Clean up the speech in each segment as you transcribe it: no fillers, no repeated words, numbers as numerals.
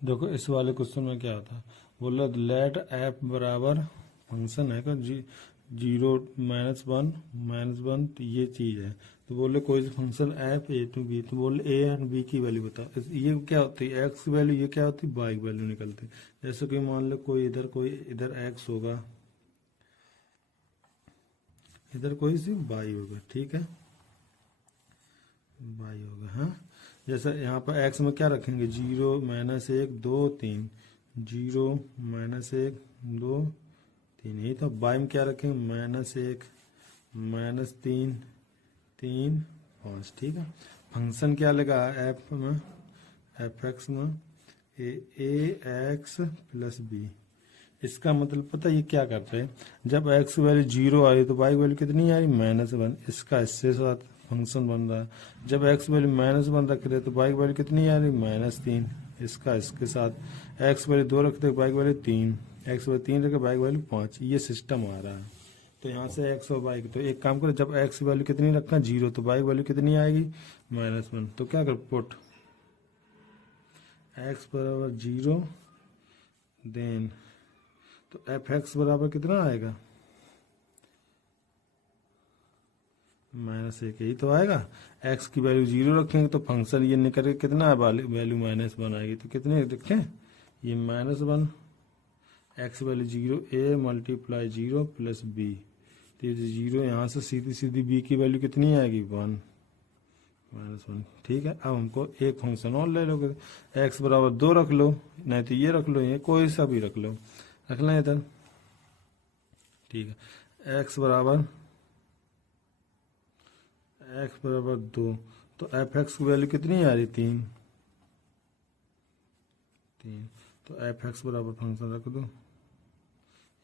देखो इस वाले क्वेश्चन में क्या होता है, बोला लेट एफ बराबर फंक्शन है का जीरो -1 तो ये चीज है। तो बोले कोई सा function F A to B, तो बोले ए एंड बी की वैल्यू बता। ये क्या होती है एक्स की वैल्यू, ये क्या होती है वाई की वैल्यू निकलती है। जैसे कि मान लो कोई इधर एक्स होगा, इधर कोई सी वाई होगा, ठीक है वाई होगा। हाँ जैसे यहाँ पर एक्स में क्या रखेंगे, 0 -1 2 3, 0 -1 2 3, यही तो। वाई में क्या रखेंगे, -1 -3 3 5, ठीक है। फंक्शन क्या लगा एफ में, एफ एक्स में ए एक्स प्लस बी। इसका मतलब पता है ये क्या करते हैं, जब एक्स की वैल्यू 0 आ रही तो वाई की वैल्यू कितनी आ रही -1, इसका इससे साथ फंक्शन बन रहा है। जब एक्स वैल्यू -1 रख रहे तो वाई की वैल्यू कितनी आ रही -3, इसका इसके साथ। एक्स वैल्यू 2 रखते वाई की वैल्यू 3, एक्स वैल्यू 3 रखे वाई की वैल्यू 5, ये सिस्टम आ रहा है। तो यहाँ से एक्स और वाई, तो एक काम करो, जब एक्स की वैल्यू कितनी रखा 0 तो वाई की वैल्यू कितनी आएगी -1। तो क्या कर पुट एक्स बराबर 0, देन तो एफ एक्स बराबर कितना आएगा -1, यही तो आएगा। एक्स की वैल्यू 0 रखेंगे तो फंक्शन ये निकल के कितना वैल्यू -1 आएगी, तो कितने रखें ये -1, x value 0 A multiply 0 plus B, तो ये 0 यहाँ से सीधी सीधी बी की वैल्यू कितनी आएगी 1 -1, ठीक है। अब हमको एक फंक्शन और ले लोगे, एक्स बराबर 2 रख लो, नहीं तो ये रख लो, ये कोई सा भी रख लो, रख लें इधर, ठीक है। एक्स बराबर 2, तो एफ एक्स की वैल्यू कितनी आ रही 3, तो एफ एक्स बराबर फंक्शन रख दो,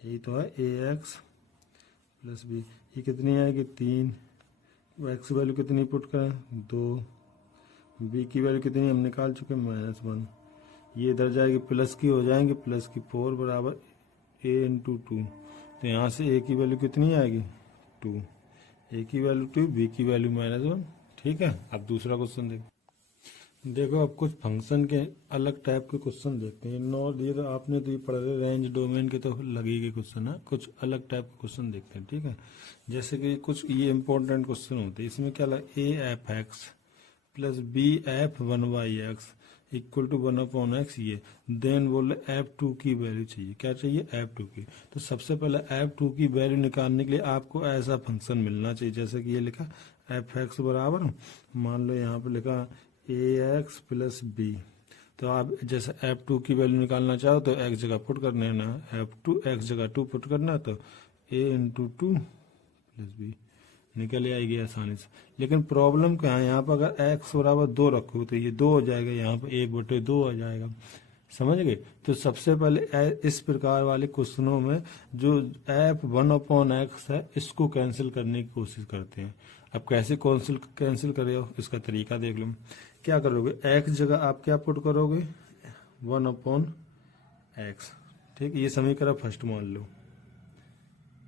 यही तो है ए एक्स प्लस बी। ये कितनी आएगी 3, एक्स की वैल्यू कितनी पुट करें 2, बी की वैल्यू कितनी हम निकाल चुके -1, ये इधर जाएगी प्लस की हो जाएंगे, प्लस की 4 बराबर ए इंटू 2, तो यहाँ से ए की वैल्यू कितनी आएगी 2, ए की वैल्यू 2, बी की वैल्यू -1, ठीक है। अब दूसरा क्वेश्चन देखो अब कुछ फंक्शन के अलग टाइप के क्वेश्चन देखते हैं। नॉर ये तो आपने तो ये पढ़ा है, रेंज डोमेन के तो लगे गए क्वेश्चन है, कुछ अलग टाइप के क्वेश्चन देखते हैं, ठीक है। जैसे कि कुछ ये इंपॉर्टेंट क्वेश्चन होते हैं, इसमें क्या लगा A F X plus B F 1/x equal to 1/x, ये देन बोले f2 की वैल्यू चाहिए, क्या चाहिए f2 की। तो सबसे पहले f2 की वैल्यू निकालने के लिए आपको ऐसा फंक्शन मिलना चाहिए, जैसे कि ये लिखा एफ एक्स बराबर, मान लो यहाँ पे लिखा ए एक्स प्लस बी, तो आप जैसे f2 की वैल्यू निकालना चाहो तो x जगह पुट करना है ना, f2 x जगह 2 पुट करना है, तो a इंटू 2 प्लस बी निकल आएगी आसानी से। लेकिन प्रॉब्लम क्या है, यहाँ पर अगर x बराबर 2 रखो तो ये 2 हो जाएगा, यहाँ पर 1/2 आ जाएगा, समझ गए। तो सबसे पहले इस प्रकार वाले क्वेश्चनों में जो f 1/x है इसको कैंसिल करने की कोशिश करते हैं। अब कैसे कैंसिल करें इसका तरीका देख लो। क्या करोगे, x जगह आप क्या पुट करोगे 1/x, ठीक, ये समीकरण फर्स्ट मान लो,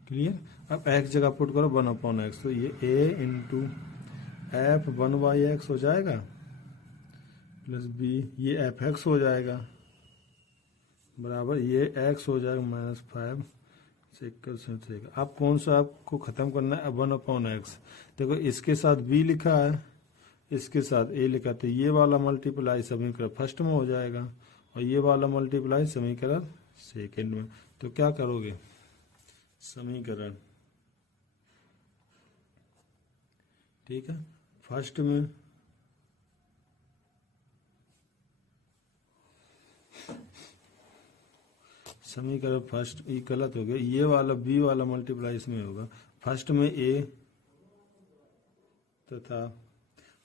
क्लियर। अब x जगह पुट करो 1/x, तो ये a इंटू एफ 1/x हो जाएगा प्लस b, ये एफ एक्स हो जाएगा बराबर ये x हो जाएगा -5 से। अब कौन सा आपको खत्म करना है 1/x, देखो इसके साथ b लिखा है, इसके साथ a लिखा, तो ये वाला मल्टीप्लाई समीकरण फर्स्ट में हो जाएगा और ये वाला मल्टीप्लाई समीकरण सेकंड में। तो क्या करोगे समीकरण, ठीक है, फर्स्ट में समीकरण फर्स्ट, ये गलत हो गया, ये वाला बी वाला मल्टीप्लाई इसमें होगा, फर्स्ट में ए तथा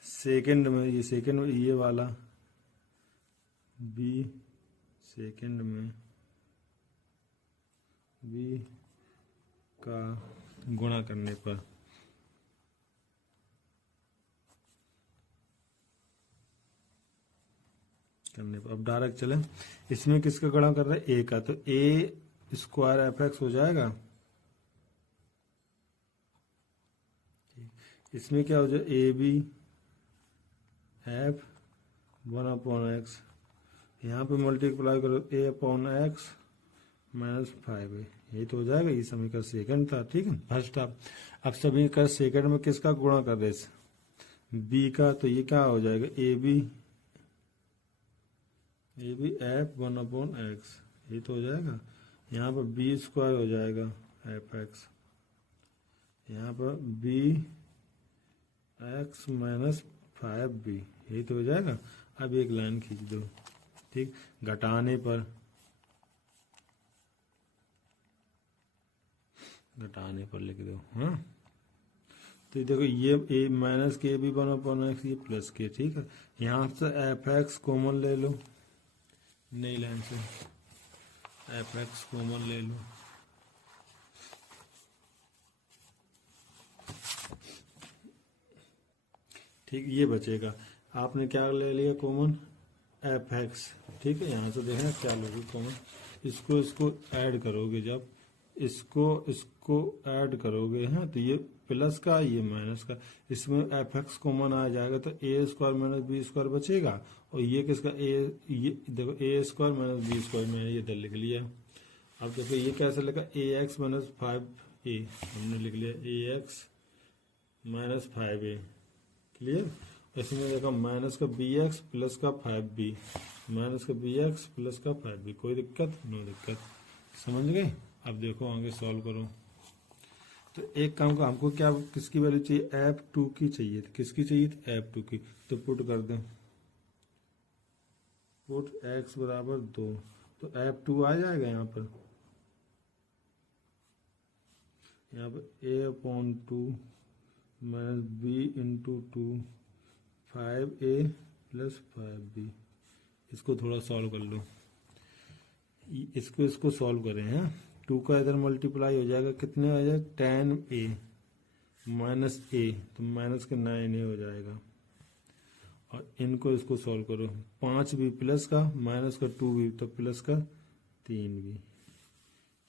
सेकंड में ये वाला बी, सेकंड में बी का गुणा करने पर अब डायरेक्ट चले, इसमें किसका गुणा कर रहे हैं ए का, तो ए स्क्वायर एफ एक्स हो जाएगा, इसमें क्या हो जाए ए बी एफ 1/x, यहाँ पे मल्टीप्लाई करो a upon X minus 5a, यही तो हो जाएगा। ये समीकरण सेकंड था, ठीक है, फर्स्ट था। अब समीकरण सेकंड में किसका गुणा कर रहे b का, तो ये क्या हो जाएगा A B F 1 upon X, ये तो हो जाएगा। यहाँ पर बी स्क्वायर हो जाएगा एफ एक्स, यहाँ पर बी एक्स माइनस 5b, यही तो हो जाएगा। अब एक लाइन खींच दो, ठीक, घटाने पर लिख दो। हाँ, तो ये देखो, ये ए माइनस के भी 1 अपॉन एक्स, ये प्लस के, ठीक है। यहाँ से एफ एक्स कॉमन ले लो, नई लाइन से एफ एक्स कॉमन ले लो, ठीक, ये बचेगा। आपने क्या ले लिया कॉमन, एफ एक्स, ठीक है। यहाँ से देखना क्या लोगे कॉमन, इसको ऐड करोगे, जब इसको ऐड करोगे, हाँ, तो ये प्लस का, ये माइनस का, इसमें एफ एक्स कॉमन आ जाएगा, तो ए स्क्वायर माइनस बी स्क्वायर बचेगा। और ये किसका, ये देखो ए स्क्वायर माइनस बी स्क्वायर, मैंने ये इधर लिख लिया। अब देखो ये कैसे लिखा, ए एक्स माइनस 5a, हमने लिख लिया ए एक्स माइनस 5a, क्लियर। इसमें देखो माइनस का बी एक्स प्लस का 5b, माइनस का बी एक्स प्लस का 5b, कोई दिक्कत, नो दिक्कत, समझ गए। अब देखो आगे सॉल्व करो। तो एक काम को, हमको क्या, किसकी वैल्यू चाहिए, f2 की चाहिए, तो किसकी चाहिए, f2 की, तो पुट कर दें, पुट x बराबर 2, तो f2 आ जाएगा यहाँ पर a upon 2 minus b into 2 5a plus 5b। इसको थोड़ा सॉल्व कर लो, इसको सॉल्व करें हैं। 2 का इधर मल्टीप्लाई हो जाएगा, कितने आ जाएगा 10a माइनस a, तो माइनस के 9a हो जाएगा। और इनको इसको सॉल्व करो, 5b प्लस का माइनस का 2b, तो प्लस का 3b,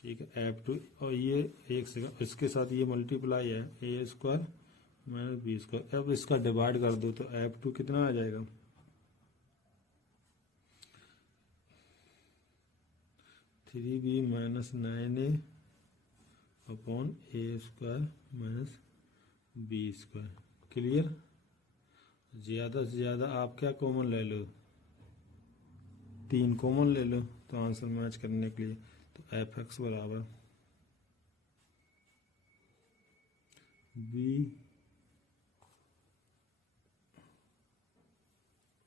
ठीक है, f2। और ये एक सेकंड, इसके साथ ये मल्टीप्लाई है, a square minus B square. अब इसका डिवाइड कर दो, तो f2 कितना आ जाएगा, 3b minus 9a upon a square minus B square, clear. ज़्यादा से ज़्यादा आप क्या कॉमन ले लो, 3 कॉमन ले लो, तो आंसर मैच करने के लिए, तो एफ एक्स बराबर बी।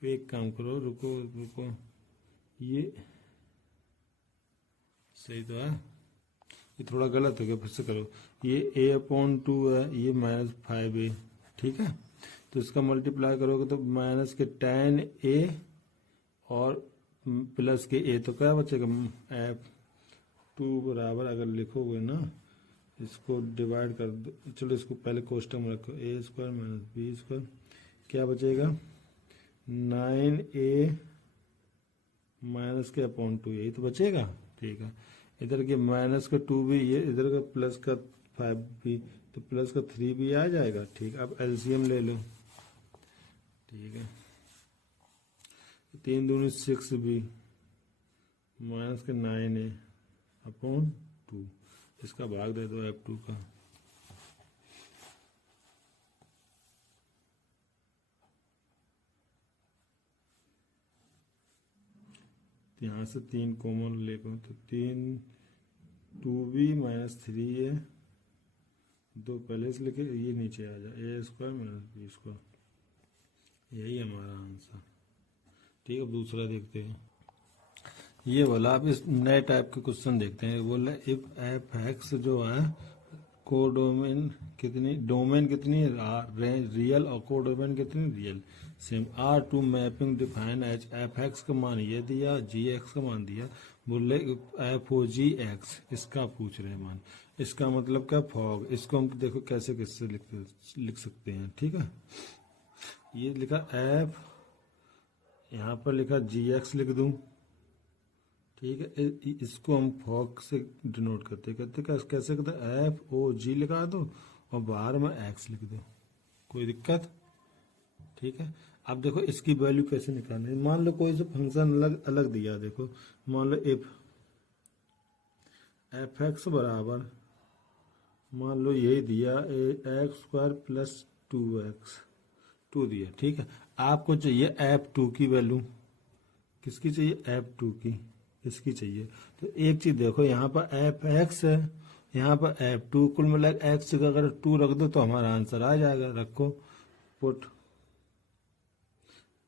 एक काम करो, रुको, ये सही तो है, ये थोड़ा गलत हो गया, फिर से करो। ये a अपॉन 2 है, ये माइनस 5a, ठीक है। तो इसका मल्टीप्लाई करोगे तो माइनस के 10a और प्लस के a, तो क्या बचेगा, f2 बराबर, अगर लिखोगे ना, इसको डिवाइड कर दो, चलो इसको पहले कोष्टक में रखो, a square minus B square, क्या बचेगा 9a माइनस के अपॉन 2, यही तो बचेगा, ठीक है। इधर के माइनस का 2b, ये इधर का प्लस का 5b, तो प्लस का 3b आ जाएगा, ठीक। अब एलसीएम ले लो, ठीक है, 3 दूनी 6b माइनस के 9a अपॉन 2, इसका भाग दे दो f2 का, यहाँ से 3 कॉमन लेगा, तो 3 2b माइनस 3a, 2 पहले से लेके ये नीचे आ जाए, a square minus B square, यही हमारा आंसर, ठीक है। अब दूसरा देखते हैं, ये वाला। आप इस नए टाइप के क्वेश्चन देखते हैं, बोल रहे इफ एफ एक्स जो है कोडोमेन कितनी, डोमेन कितनी रियल और कोडोमेन कितनी real, same R to mapping define as F X का मान ये दिया, जी एक्स का मान दिया, बोले एफ ओ जी एक्स, इसका पूछ रहे हैं मान, इसका मतलब क्या, फॉग। इसको हम देखो कैसे किससे लिख सकते हैं, ठीक है। ये लिखा एफ, यहाँ पर लिखा जी एक्स लिख दूं, ठीक है। इसको हम फॉग से डिनोट करते कैसे करते, एफ ओ जी लिखा दो और बाहर में एक्स लिख दो, कोई दिक्कत, ठीक है। अब देखो इसकी वैल्यू कैसे निकालनी है। मान लो कोई सा फंक्शन अलग अलग दिया, देखो मान लो एफ एक्स बराबर, मान लो यही दिया एक्स स्क्वायर प्लस 2x, 2 दिया, ठीक है। आपको चाहिए एफ टू की वैल्यू, किसकी चाहिए, एफ टू की, इसकी चाहिए। तो एक चीज देखो, यहाँ पर एफ एक्स है, यहाँ पर एफ टू, कुल मिला एक्स का अगर 2 रख दो तो हमारा आंसर आ जाएगा। रखो पुट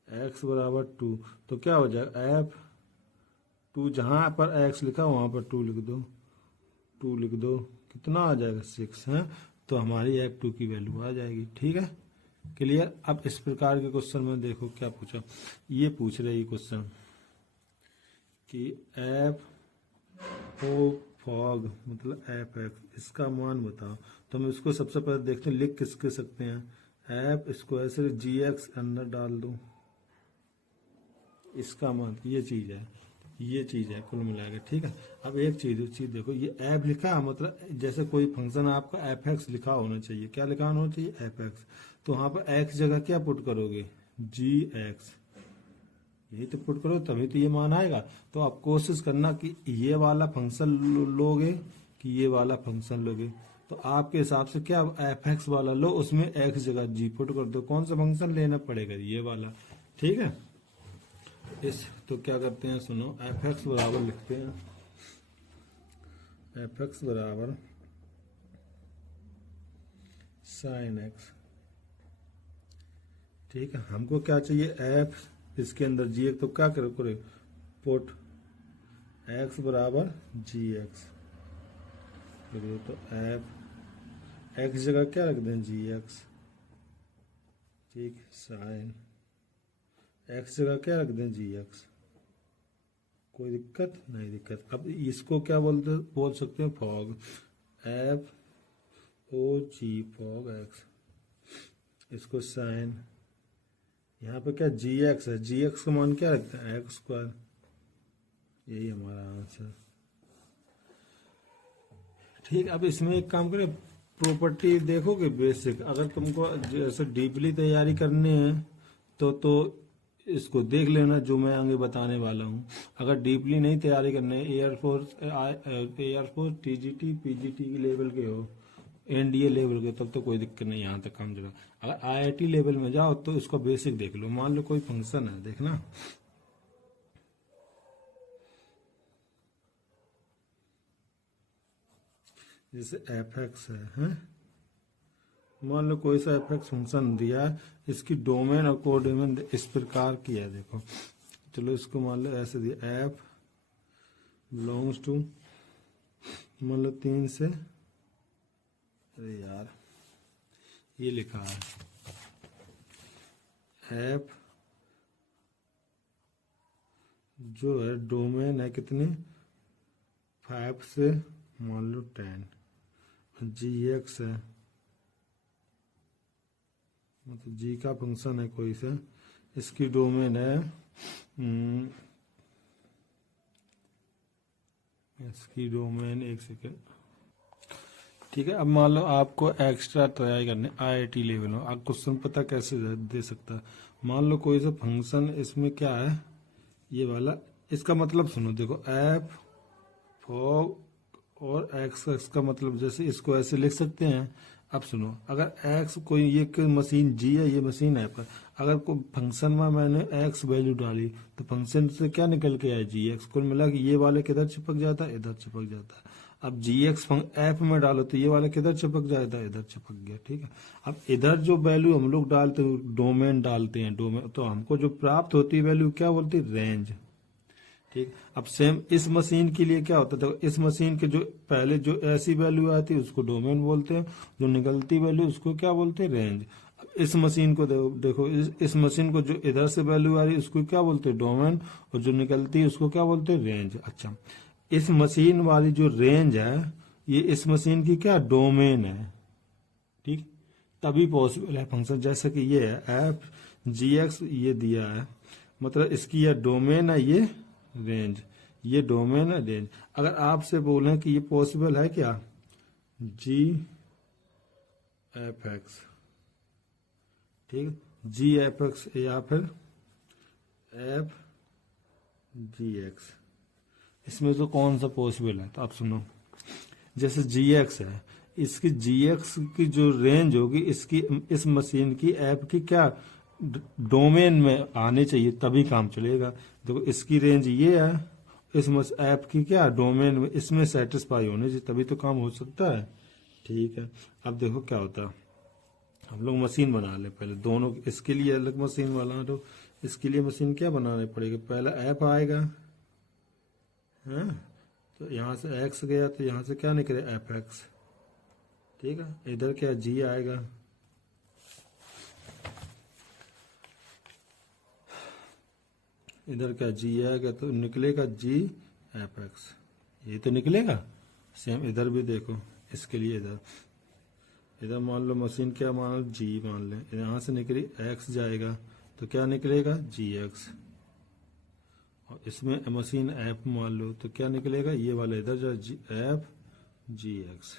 एक्स बराबर 2, तो क्या हो जाएगा, एफ टू, जहाँ पर एक्स लिखा वहाँ पर 2 लिख दो, 2 लिख दो, कितना आ जाएगा 6 है। तो हमारी एफ टू की वैल्यू आ जाएगी, ठीक है, क्लियर। अब इस प्रकार के क्वेश्चन में देखो क्या पूछा, ये पूछ रहे क्वेश्चन कि एफ ओ फॉग मतलब एफ एक्स, इसका मान बताओ। तो हम इसको सबसे पहले देखते हैं, लिख किसके सकते हैं, एफ इसको ऐसे जी एक्स अंदर डाल दो, इसका मान, ये चीज है, ये चीज है कुल मिलाकर, ठीक है। अब एक चीज देखो, ये एफ लिखा, मतलब जैसे कोई फंक्शन आपका एफ एक्स लिखा होना चाहिए, क्या लिखा होना चाहिए, एफ एक्स। तो वहां पर एक्स जगह क्या पुट करोगे, जी एक्स, यही तो पुट करो, तभी तो ये मान आएगा। तो आप कोशिश करना कि ये वाला फंक्शन लोगे कि ये वाला फंक्शन लोगे। तो आपके हिसाब से क्या, एफ एक्स वाला लो, उसमें एक्स जगह जी पुट कर दो, कौन सा फंक्शन लेना पड़ेगा, ये वाला, ठीक है। इस तो क्या करते हैं, सुनो, एफ एक्स बराबर लिखते हैं, एफ एक्स बराबर साइन एक्स, ठीक है। हमको क्या चाहिए, एफ इसके अंदर जी एक्स, तो क्या करो, पुट एक्स बराबर जी एक्स, तो एफ एक्स जगह क्या रख दें, जी एक्स, ठीक, साइन एक्स जगह क्या रख दें, जी एक्स, कोई दिक्कत नहीं, दिक्कत। अब इसको क्या बोल सकते हैं, फॉग, एफ ओ जी फॉग एक्स, इसको साइन, यहाँ पे क्या जी एक्स है, जी एक्स का मान क्या रखते हैं, एक्स स्क्वायर, यही हमारा आंसर, ठीक। अब इसमें एक काम करें, प्रॉपर्टी देखोगे बेसिक, अगर तुमको जैसे डीपली तैयारी करनी है तो इसको देख लेना जो मैं आगे बताने वाला हूँ। अगर डीपली नहीं तैयारी करनी है, एयरफोर्स टीजीटी पीजीटी की लेवल के हो, एनडीए लेवल के, तब तो कोई दिक्कत नहीं, यहाँ तक काम चला। अगर आईआईटी लेवल में जाओ तो इसको बेसिक देख लो। मान लो कोई फंक्शन है, देखना, जैसे एफ एक्स है, मान लो कोई सा एफ एक्स फंक्शन दिया है, इसकी डोमेन और कोडोमेन इस प्रकार की है, देखो, चलो इसको मान लो ऐसे दिया, एफ बिलोंग्स टू, मान लो 3 से, अरे यार ये लिखा है, एफ जो है डोमेन है कितने, 5 से मान लो 10, जी एक्स है, मतलब जी का फंक्शन है कोई सा, इसकी डोमेन है इसकी डोमेन, एक सेकेंड, ठीक है। अब मान लो आपको एक्स्ट्रा तैयारी करने आईआईटी लेवल में, आप क्वेश्चन पता कैसे दे सकता है। मान लो कोई सा फंक्शन, इसमें क्या है, ये वाला, इसका मतलब सुनो, देखो, एफ फॉग और एक्स का मतलब, जैसे इसको ऐसे लिख सकते हैं। अब सुनो, अगर एक्स कोई ये मशीन जी है, ये मशीन है पर, अगर कोई फंक्शन में मैंने एक्स वैल्यू डाली तो फंक्शन से क्या निकल के आया, जी एक्स, कुल मिला कि ये वाले किधर चिपक जाता है, इधर चिपक जाता है। अब जी एक्स एफ में डालो तो ये वाला किधर चिपक जाता है, इधर चिपक गया, ठीक है। अब इधर जो वैल्यू हम लोग डालते हैं, डोमेन डालते हैं, डोमेन, तो हमको जो प्राप्त होती है वैल्यू क्या बोलती है, रेंज, ठीक। अब सेम इस मशीन के लिए क्या होता है, इस मशीन के जो पहले जो ऐसी वैल्यू आती है उसको डोमेन बोलते हैं, जो निकलती वैल्यू उसको क्या बोलते हैं, रेंज। अब इस मशीन को देखो, इस मशीन को जो इधर से वैल्यू आ रही है उसको क्या बोलते हैं, डोमेन, और जो निकलती है उसको क्या बोलते हैं, रेंज। अच्छा, इस मशीन वाली जो रेंज है, ये इस मशीन की क्या डोमेन है, ठीक। तभी पॉसिबल है फंक्शन, जैसे कि ये है एफ जी एक्स, ये दिया है, मतलब इसकी यह डोमेन है, ये रेंज, ये डोमेन है, रेंज। अगर आपसे बोलें कि ये पॉसिबल है क्या, जी एफ एक्स, ठीक, जी एफ एक्स या फिर एफ जी एक्स, इसमें तो कौन सा पॉसिबल है? तो आप सुनो, जैसे जी एक्स है, इसकी जी एक्स की जो रेंज होगी इसकी, इस मशीन की ऐप की क्या डोमेन में आने चाहिए तभी काम चलेगा। देखो इसकी रेंज ये है, इस ऐप की क्या डोमेन में इसमें सेटिस्फाई होने चाहिए तभी तो काम हो सकता है। ठीक है, अब देखो क्या होता है, हम लोग मशीन बना ले पहले दोनों, इसके लिए अलग मशीन बना दो, इसके लिए मशीन क्या बनाने पड़ेगी, पहला ऐप आएगा है, तो यहाँ से एक्स गया तो यहाँ से क्या निकले एफ एक्स। ठीक है, इधर क्या जी आएगा, इधर क्या जी आएगा तो निकलेगा जी एफ एक्स, ये तो निकलेगा। सेम इधर भी देखो, इसके लिए इधर इधर मान लो मशीन क्या मान लो जी मान लें, यहाँ से निकली एक्स जाएगा तो क्या निकलेगा जी एक्स, और इसमें मशीन एफ मान लो तो क्या निकलेगा, ये वाला इधर जो जी एफ जी एक्स,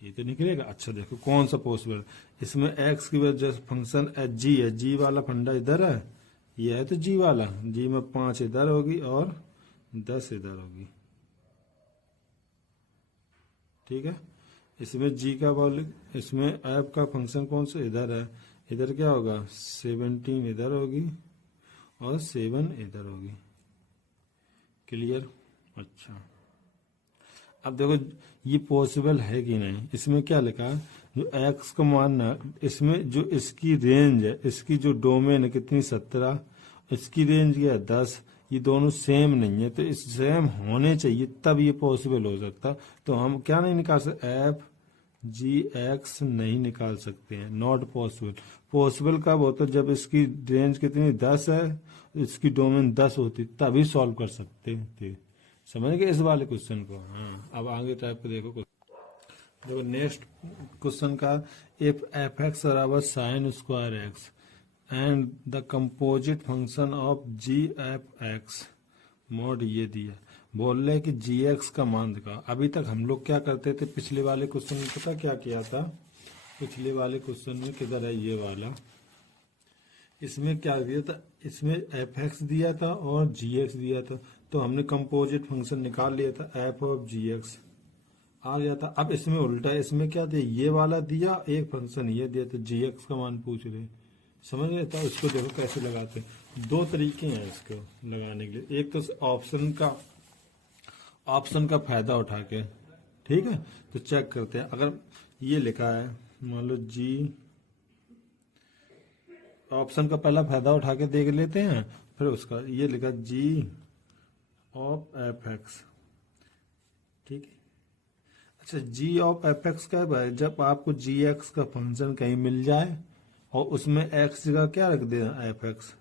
ये तो निकलेगा। अच्छा देखो कौन सा पॉसिबल, इसमें एक्स की वजह से फंक्शन एच जी है, जी वाला फंडा इधर है, ये है तो जी वाला, जी में 5 इधर होगी और 10 इधर होगी। ठीक है, इसमें जी का वैल्यू, इसमें ऐप का फंक्शन कौन सा इधर है, इधर क्या होगा 17 इधर होगी और 7 इधर होगी। क्लियर? अच्छा अब देखो ये पॉसिबल है कि नहीं, इसमें क्या लिखा है, जो एक्स का मान है इसमें जो इसकी रेंज है, इसकी जो डोमेन है कितनी 17, इसकी रेंज क्या है 10, ये दोनों सेम नहीं है तो इस सेम होने चाहिए तब ये पॉसिबल हो सकता। तो हम क्या नहीं निकाल सकते, एफ जी एक्स नहीं निकाल सकते हैं, नॉट पॉसिबल। पॉसिबल कब होता है, जब इसकी रेंज कितनी 10 है, इसकी डोमेन 10 होती तभी सॉल्व कर सकते थे। समझ गए इस वाले क्वेश्चन को? हाँ, अब आगे टाइप को देखो, देखो नेक्स्ट क्वेश्चन का, इफ एफ एक्स बराबर sine square X and the composite function of G F X mod ये दिया, बोल रहे कि जी एक्स का मान दिखाओ। अभी तक हम लोग क्या करते थे, पिछले वाले क्वेश्चन में पता क्या किया था, पिछले वाले क्वेश्चन में किधर है ये वाला, इसमें क्या दिया था, इसमें एफ एक्स दिया था और जी एक्स दिया था, तो हमने कंपोजिट फंक्शन निकाल लिया था, एफ ऑफ जी एक्स आ गया था। अब इसमें उल्टा, इसमें क्या दिया, ये वाला दिया एक फंक्शन ये दिया, तो जी एक्स का मान पूछ रहे, समझ गए? तो उसको देखो कैसे लगाते हैं, दो तरीके हैं इसको लगाने के लिए, एक तो ऑप्शन का फायदा उठा के, ठीक है, तो चेक करते हैं। अगर ये लिखा है मान लो जी, ऑप्शन का पहला फायदा उठा के देख लेते हैं, फिर उसका ये लिखा जी ऑफ एफ एक्स। ठीक है, अच्छा जी ऑफ एफ एक्स का है, जब आपको जी एक्स का फंक्शन कहीं मिल जाए और उसमें एक्स जगह क्या रख देना एफ एक्स,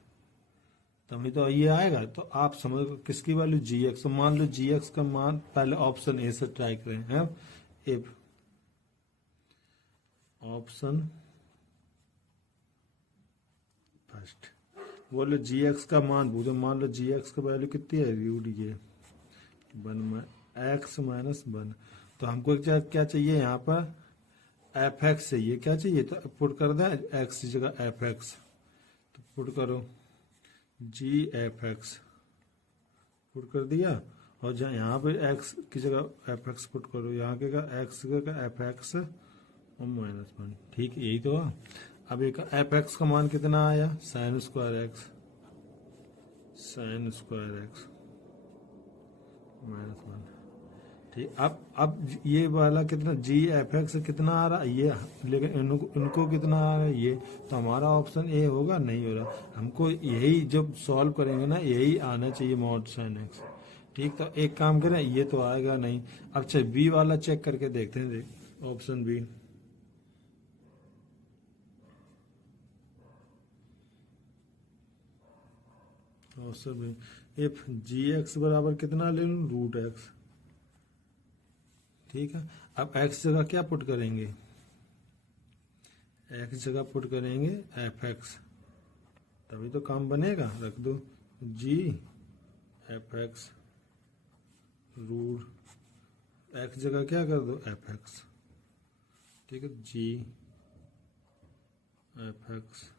तभी तो ये आएगा। तो आप समझ किसकी वैल्यू जी एक्स, तो मान लो जी एक्स का मान पहले ऑप्शन ए से ट्राई करें हैं, इफ ऑप्शन फर्स्ट बोलो जी एक्स का मान पूछो, मान लो जी एक्स का वैल्यू कितनी है, रूट ये 1 - 1, तो हमको क्या चाहिए यहाँ पर, एफ एक्स चाहिए, क्या चाहिए, तो पुट कर दें एक्स की जगह एफ एक्स, तो पुट करो जी एफ एक्स, पुट कर दिया, और जहाँ यहाँ पे एक्स की जगह एफ एक्स पुट करो, यहाँ के का एक्स का एफ एक्स और -1। ठीक यही तो है। अब एक एफ एक्स का मान कितना आया, sign square x, sign square x -1। ठीक, अब ये वाला कितना जी एफ एक्स कितना आ रहा है ये, लेकिन इनको कितना आ रहा है ये, तो हमारा ऑप्शन ए होगा, नहीं हो रहा, हमको यही जब सॉल्व करेंगे ना यही आना चाहिए मॉड साइन एक्स। ठीक, तो एक काम करें, ये तो आएगा नहीं। अब अच्छा बी वाला चेक करके देखते हैं, देख option B, option B, if G X बराबर कितना ले लूँ, रूट एक्स। ठीक है, अब एक्स जगह क्या पुट करेंगे, एक्स जगह पुट करेंगे एफ एक्स, तभी तो काम बनेगा। रख दो जी एफ एक्स रूट, एक्स जगह क्या कर दो एफ एक्स। ठीक है, जी एफ एक्स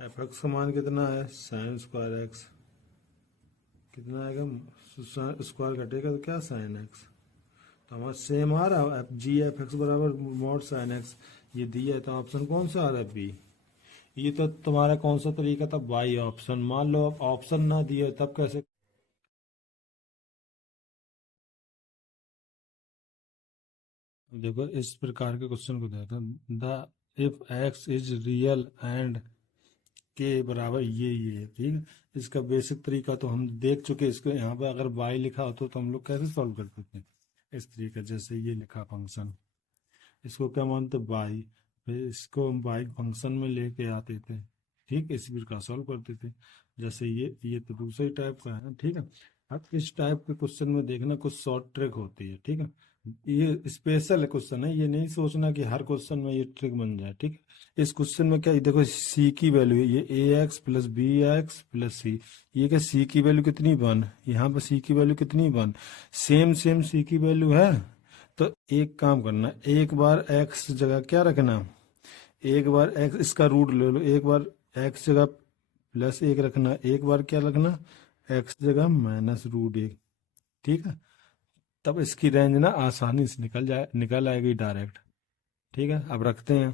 एफ एक्स का मान कितना है, साइन स्क्वायर एक्स, कितना आएगा, स्क्वायर घटेगा तो क्या साइन एक्स, तो हमारा सेम आ रहा है जी एफ एक्स बराबर मॉड साइन एक्स, ये दिया है तो ऑप्शन कौन सा आ रहा है, बी। ये तो तुम्हारा कौन सा तरीका था, बाई ऑप्शन। मान लो अब ऑप्शन ना दिए तब कैसे, देखो इस प्रकार के क्वेश्चन को देखो, the if x is real and के बराबर ये ठीक है, इसका बेसिक तरीका तो हम देख चुके, इसको यहाँ पे अगर बाई लिखा होता तो हम लोग कैसे सॉल्व करते थे, इस तरीके जैसे ये लिखा फंक्शन, इसको क्या मानते बाई, फिर इसको हम बाई फंक्शन में लेके आते थे, ठीक, इसी प्रकार सॉल्व करते थे। जैसे ये तो दूसरे टाइप का है ना, ठीक है। अब इस टाइप के क्वेश्चन में देखना कुछ शॉर्ट ट्रिक होती है, ठीक है, ये स्पेशल क्वेश्चन है, ये नहीं सोचना कि हर क्वेश्चन में ये ट्रिक बन जाए, ठीक है। इस क्वेश्चन में क्या, ये देखो सी की वैल्यू है, ये A X plus B X plus C, ये क्या सी की वैल्यू कितनी 1, यहाँ पर सी की वैल्यू कितनी 1, सेम सेम सी की वैल्यू है। तो एक काम करना, एक बार एक्स जगह क्या रखना, एक बार एक्स इसका रूट ले लो, एक बार एक्स जगह प्लस 1 रखना, एक बार क्या रखना, एक्स जगह माइनस रूट 1, ठीक है। तब इसकी रेंज ना आसानी से निकल आएगी डायरेक्ट, ठीक है। अब रखते हैं,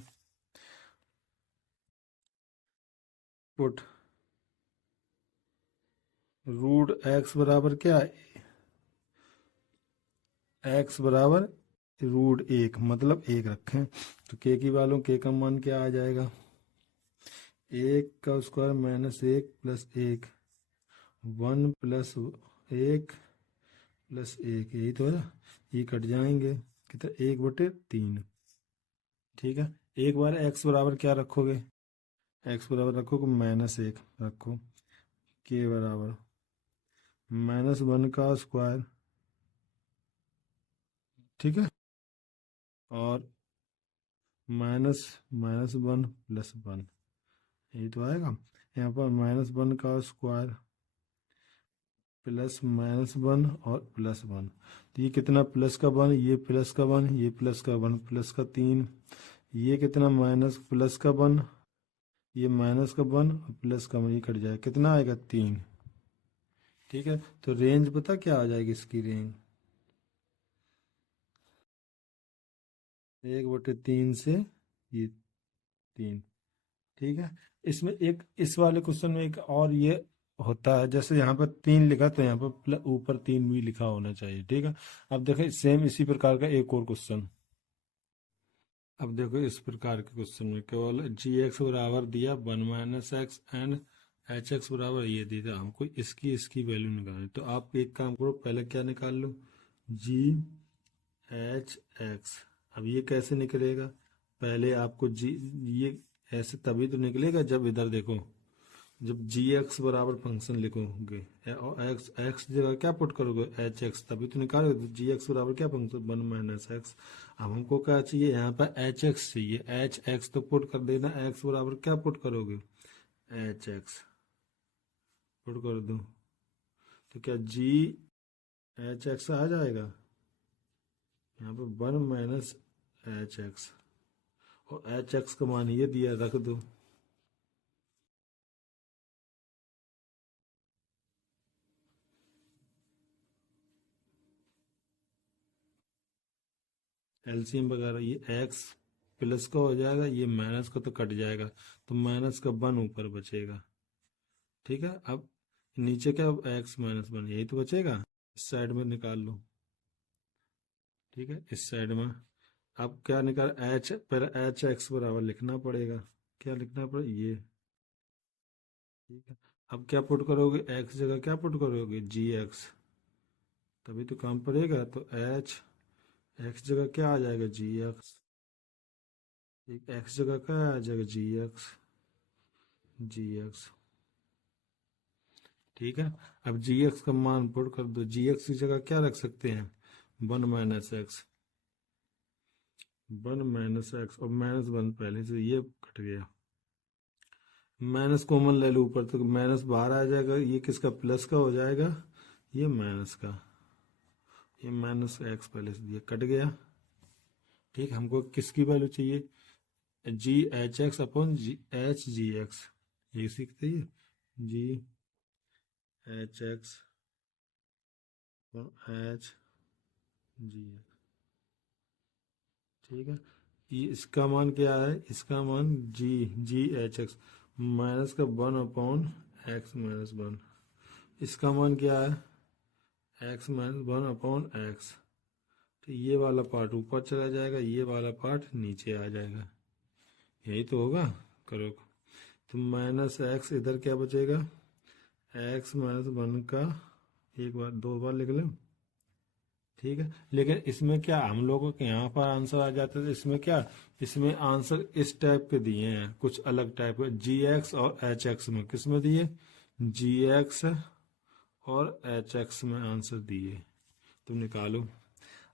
पुट रूट एक्स बराबर क्या है, एक्स बराबर रूट 1 मतलब 1 रखें, तो के की वैल्यू, के का मान क्या आ जाएगा, 1 का square minus 1 plus 1, 1 plus 1 plus 1, यही तो है, ये कट जाएंगे, कितना 1/3, ठीक है। एक बार एक्स बराबर क्या रखोगे, एक्स बराबर रखोगे -1 रखो, के बराबर -1 का स्क्वायर, ठीक है, और माइनस -1 प्लस 1, यही तो आएगा। यहाँ पर -1 का स्क्वायर प्लस -1 और +1, तो ये कितना प्लस का 1, ये प्लस का 1, ये प्लस का 1 प्लस का 3, ये कितना माइनस प्लस का 1, ये माइनस का 1 और प्लस का 1, ये कट जाएगा, कितना आएगा 3, ठीक है। तो रेंज पता क्या आ जाएगी इसकी रेंज, 1/3 से ये 3, ठीक है। इसमें एक इस वाले क्वेश्चन में एक और ये होता है, जैसे यहाँ पर 3 लिखा तो यहाँ पर ऊपर 3 भी लिखा होना चाहिए, ठीक है। अब देखो सेम इसी प्रकार का एक और क्वेश्चन, अब देखो इस प्रकार के क्वेश्चन में केवल जी एक्स बराबर दिया 1 - x एंड एच एक्स बराबर ये दिया, हमको इसकी इसकी वैल्यू निकालनी, तो आप एक काम करो, पहले क्या निकाल लो, जी एच एक्स। अब ये कैसे निकलेगा, पहले आपको जी, ये ऐसे तभी तो निकलेगा जब इधर देखो, जब जी एक्स बराबर फंक्शन लिखोगे और एक्स एक्स जगह क्या पुट करोगे, एच एक्स, तभी तो निकालोगे, तो जी एक्स बराबर क्या फंक्शन 1 - x। अब हमको क्या चाहिए, यहाँ पर एच एक्स चाहिए, एच एक्स तो पुट कर देना, एक्स बराबर क्या पुट करोगे, एच एक्स पुट कर दो, तो क्या जी एच एक्स आ जाएगा, यहाँ पर 1 - h x, और एच एक्स का मान ये दिया, रख दो, एलसीएम वगैरह, ये एक्स प्लस का हो जाएगा, ये माइनस का तो कट जाएगा, तो माइनस का 1 ऊपर बचेगा, ठीक है। अब नीचे क्या, एक्स -1 यही तो बचेगा, इस साइड में निकाल लो, ठीक है, इस साइड में। अब क्या निकाल, एच पर एच एक्स बराबर लिखना पड़ेगा, क्या लिखना पड़ेगा, ये, ठीक है। अब क्या पुट करोगे, एक्स जगह क्या पुट करोगे, जी एक्स, तभी तो काम पड़ेगा, तो एच एक्स जगह क्या आ जाएगा, जी एक्स, एक एक्स जगह क्या आ जाएगा, जी एक्स, जी एक्स, ठीक है। अब जी एक्स का मान पुट कर दो, जी एक्स की जगह क्या रख सकते हैं, 1 - x, 1 - x, और -1 पहले से ये कट गया, माइनस कॉमन ले लो ऊपर, तो माइनस बाहर आ जाएगा, ये किसका प्लस का हो जाएगा, ये माइनस का, ये -x पहले से दिया, कट गया, ठीक। हमको किसकी वैल्यू चाहिए, G H X upon G H G X, ये सीखते ही G H X H G, ठीक है। ये इसका मान क्या है, इसका मान G G H X minus का 1 अपॉन एक्स माइनस 1। इसका मान क्या है, एक्स माइनस 1 अपॉन एक्स। तो ये वाला पार्ट ऊपर चला जाएगा, ये वाला पार्ट नीचे आ जाएगा, यही तो होगा। करो तो माइनस एक्स इधर क्या बचेगा, एक्स माइनस 1 का एक बार 2 बार लिख लें, ठीक है। लेकिन इसमें क्या हम लोगों के यहाँ पर आंसर आ जाता है, इसमें क्या, इसमें आंसर इस टाइप के दिए हैं, कुछ अलग टाइप के, जी एक्स और एच एक्स में। किस में दिए, जी एक्स और एच एक्स में आंसर दिए, तुम निकालो।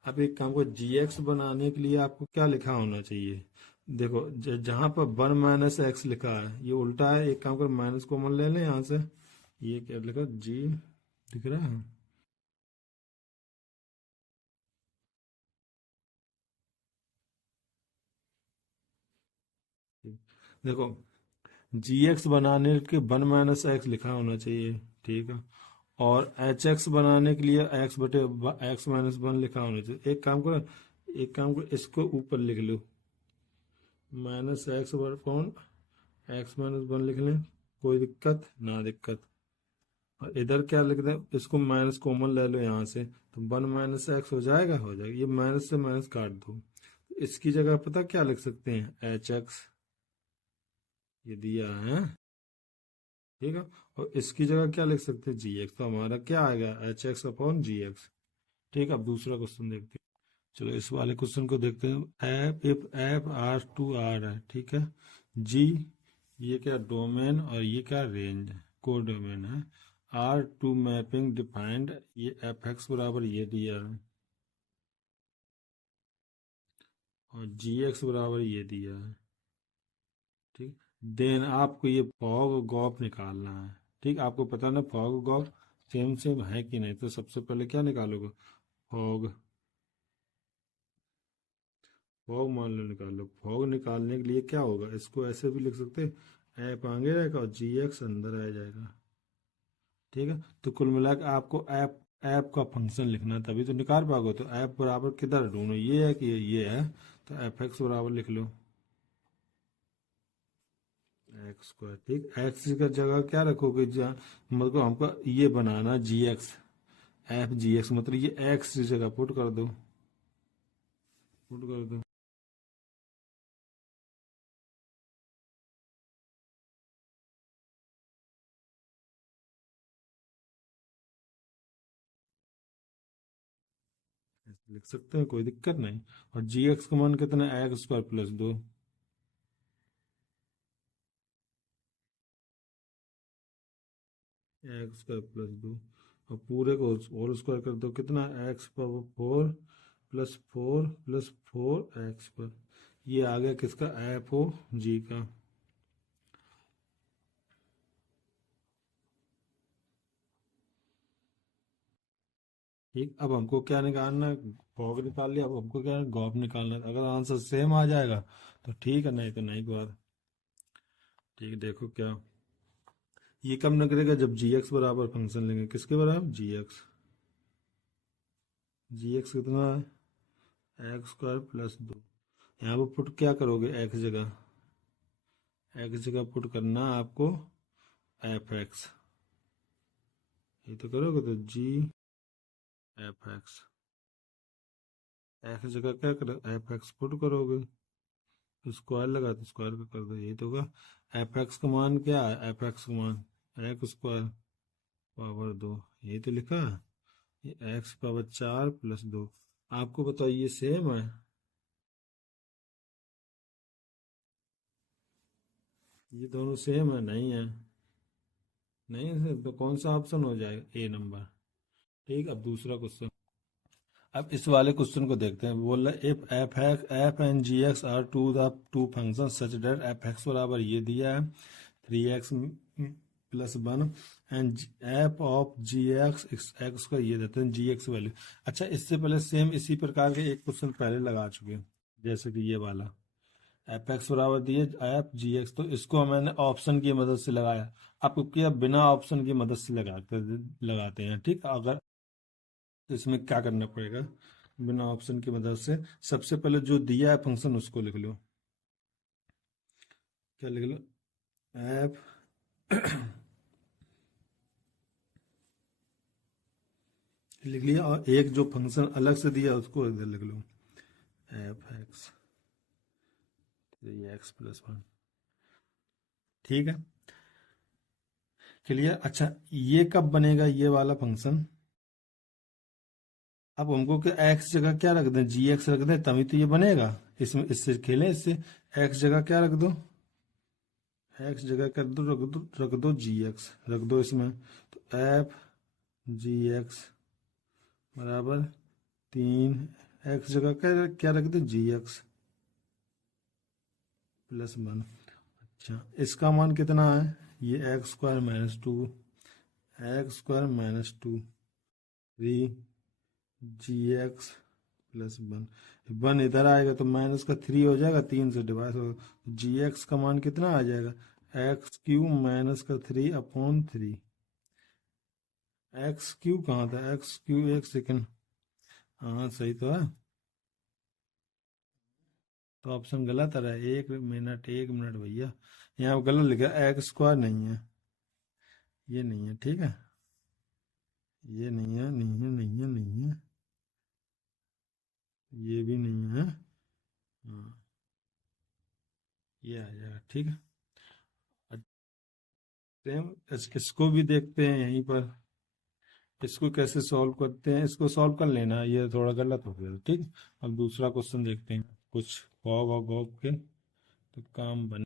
अब एक काम को, जी एक्स बनाने के लिए आपको क्या लिखा होना चाहिए, देखो जहाँ पर 1 - एक्स लिखा है ये उल्टा है, एक काम कर माइनस कॉमन ले लें यहाँ से, ये क्या लिखा जी, दिख रहा है, देखो जी एक्स बनाने के 1 - एक्स लिखा होना चाहिए, ठीक है। और एच एक्स बनाने के लिए एक्स बटे एक्स माइनस 1 लिखा होना चाहिए। एक काम करो, एक काम करो, इसको ऊपर लिख लो, minus X upon X minus 1 लिख लें, कोई दिक्कत ना दिक्कत। और इधर क्या लिख दें, इसको माइनस कॉमन ले लो यहाँ से, तो 1 - एक्स हो जाएगा, ये माइनस से माइनस काट दो। इसकी जगह पता क्या लिख सकते हैं, एच एक्स, ये दिया है, ठीक है। और इसकी जगह क्या लिख सकते हैं, जी एक्स, तो हमारा क्या आएगा, एच एक्स अपॉन जी एक्स, ठीक है। अब दूसरा क्वेश्चन देखते हैं, चलो इस वाले क्वेश्चन को देखते हैं। F if F R to R है, ठीक है, जी ये क्या डोमेन और ये क्या रेंज, को डोमेन है, आर टू मैपिंग डिफाइंड, ये एफ एक्स बराबर ये दिया है और जी एक्स बराबर ये दिया है, ठीक। देन आपको ये फॉग गॉफ निकालना है, ठीक। आपको पता ना फॉग गॉफ सेम सेम है कि नहीं, तो सबसे पहले क्या निकालोगे, फॉग, फॉग मान लो निकालो। फॉग निकालने के लिए क्या होगा, इसको ऐसे भी लिख सकते हैं, ऐप आगे रहेगा और जी एक्स अंदर आ जाएगा, ठीक है। तो कुल मिला के आपको ऐप ऐप का फंक्शन लिखना है, तभी तो निकाल पाओगे। तो ऐप बराबर किधर ढूंढो, ये है कि ये है, तो एफ एक्स बराबर लिख लो एक्स स्क्वायर, ठीक। एक्स की जगह क्या रखोगे, जहाँ मतलब हमको ये बनाना जी एक्स, एफ जी एक्स, मतलब ये एक्स की जगह पुट कर दो, पुट कर दो। ऐसे लिख सकते हैं, कोई दिक्कत नहीं। और जी एक्स का मान कितना है, x square plus 2, x square plus 2, और पूरे को होल स्क्वायर कर दो, कितना, x power 4 plus 4 plus 4 x पर। ये आ गया किसका, एफ ओ जी का, ठीक। अब हमको क्या निकालना है, फॉग निकाल लिया, अब हमको क्या है, गॉप निकालना है। अगर आंसर सेम आ जाएगा तो ठीक है, नहीं तो नहीं बात, ठीक। देखो क्या, ये कब निकलेगा, जब जी एक्स बराबर फंक्शन लेंगे, किसके बराबर, जी एक्स, जी एक्स कितना है, एक्स स्क्वायर प्लस 2। यहाँ पर पुट क्या करोगे, एक्स जगह, एक्स जगह पुट करना आपको एफ एक्स, ये तो करोगे तो जी एफ एक्स, एक्स जगह क्या करो, एफ एक्स पुट करोगे, तो स्क्वायर लगा तो स्क्वायर का कर दो, यही तो होगा। एफ एक्स का मान क्या है, एफ एक्स का मान एक्स स्क्वायर पावर 2, यही तो लिखा है, ये एक्स पावर 4 प्लस 2। आपको बताओ ये सेम है, ये दोनों सेम है, नहीं है, नहीं है, तो कौन सा ऑप्शन हो जाएगा, ए नंबर, ठीक। अब दूसरा क्वेश्चन, अब इस वाले क्वेश्चन को देखते हैं। बोल रहा है if F and G X R to function such that F X बराबर ये दिया है 3x plus 1 and F of G X X का ये देते हैं जी एक्स वैल्यू। अच्छा, इससे पहले सेम इसी प्रकार के एक क्वेश्चन पहले लगा चुके हैं, जैसे कि ये वाला, एफ एक्स बराबर दिए एफ जी एक्स, तो इसको मैंने ऑप्शन की मदद से लगाया। आपको किया बिना ऑप्शन की मदद से लगाते हैं, ठीक। अगर तो इसमें क्या करना पड़ेगा, बिना ऑप्शन की मदद से सबसे पहले जो दिया है फंक्शन उसको लिख लो। क्या लिख लो, एफ लिख लिया, और एक जो फंक्शन अलग से दिया उसको इधर लिख लो, एफ एक्स 3x+1। ठीक है, क्लियर। अच्छा, ये कब बनेगा ये वाला फंक्शन, अब हमको कि एक्स जगह क्या रख दें, जी एक्स रख दें, तभी तो ये बनेगा। इसमें इससे खेलें, इससे एक्स जगह क्या रख दो, एक्स जगह कर दो, रख दो जी एक्स रख दो इसमें। तो एफ जी एक्स बराबर 3, एक्स जगह क्या क्या रख दे, जी एक्स +1। अच्छा, इसका मान कितना है, ये x² - 2 3 जी एक्स +1। 1 इधर आएगा तो -3 हो जाएगा, 3 से डिवाइड हो, जी एक्स का मान कितना आ जाएगा, x³ - 3/3। x³ कहाँ था, x³ 1 सेकेंड, हाँ सही तो है। तो ऑप्शन गलत आ रहा है, 1 मिनट 1 मिनट भैया, यहाँ पे गलत लिखा है, x² नहीं है, ये नहीं है, ठीक है, ये नहीं है, नहीं है, नहीं है, नहीं है, ये भी नहीं है, हाँ ये आ जाएगा, ठीक है। सेम इसको भी देखते हैं यहीं पर, इसको कैसे सॉल्व करते हैं, इसको सॉल्व कर लेना, ये थोड़ा गलत हो गया, ठीक। अब दूसरा क्वेश्चन देखते हैं, कुछ फॉग और गॉग के तो काम बने।